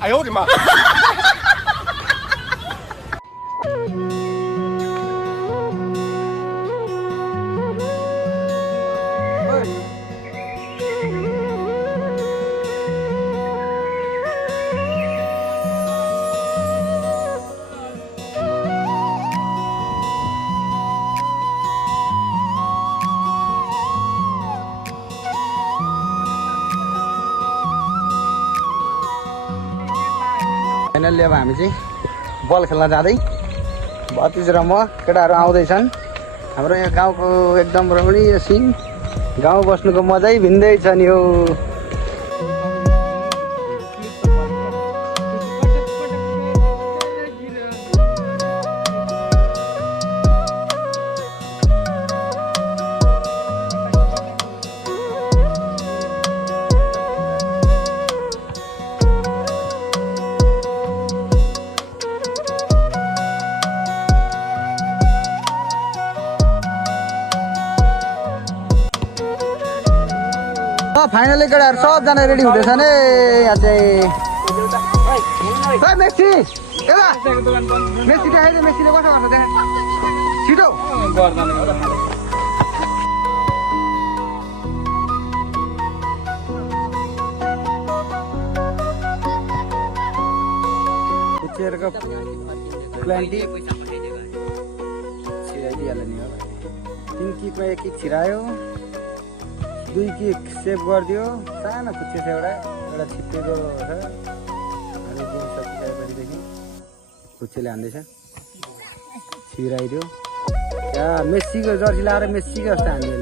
哎呦我的妈！ finally अब हामी चाहिँ बल खेल्न जाँदै भतिज र म केटाहरू आउँदैछन् हाम्रो यहाँ गाउँको एकदम रमणीय सिन गाउँ बस्नुको मजै भिन्दै छ नि हो फाइनली केटाहरू सबजना रेडी हुँदैछन् है यहाँ चाहिँ मेक्सी मेक्सी देखाइदियो मेक्सीले कसो गर्छ त्यहाँ छिटो कुचेरको प्लान्टी छिराइदिइहाल्यो नि हो 3 किकमा 1 किक छिरायो 2 किक सेभ गरिदियो सानो खुच्चे छ एउटा छिप्पेको छ अनि गेम सकिसकेपछिदेखि खुच्चेले हान्दैछ छिराइदियो त्यहाँ मेस्सीको जर्सी लाएर मेस्सीको जस्तो हान्दियो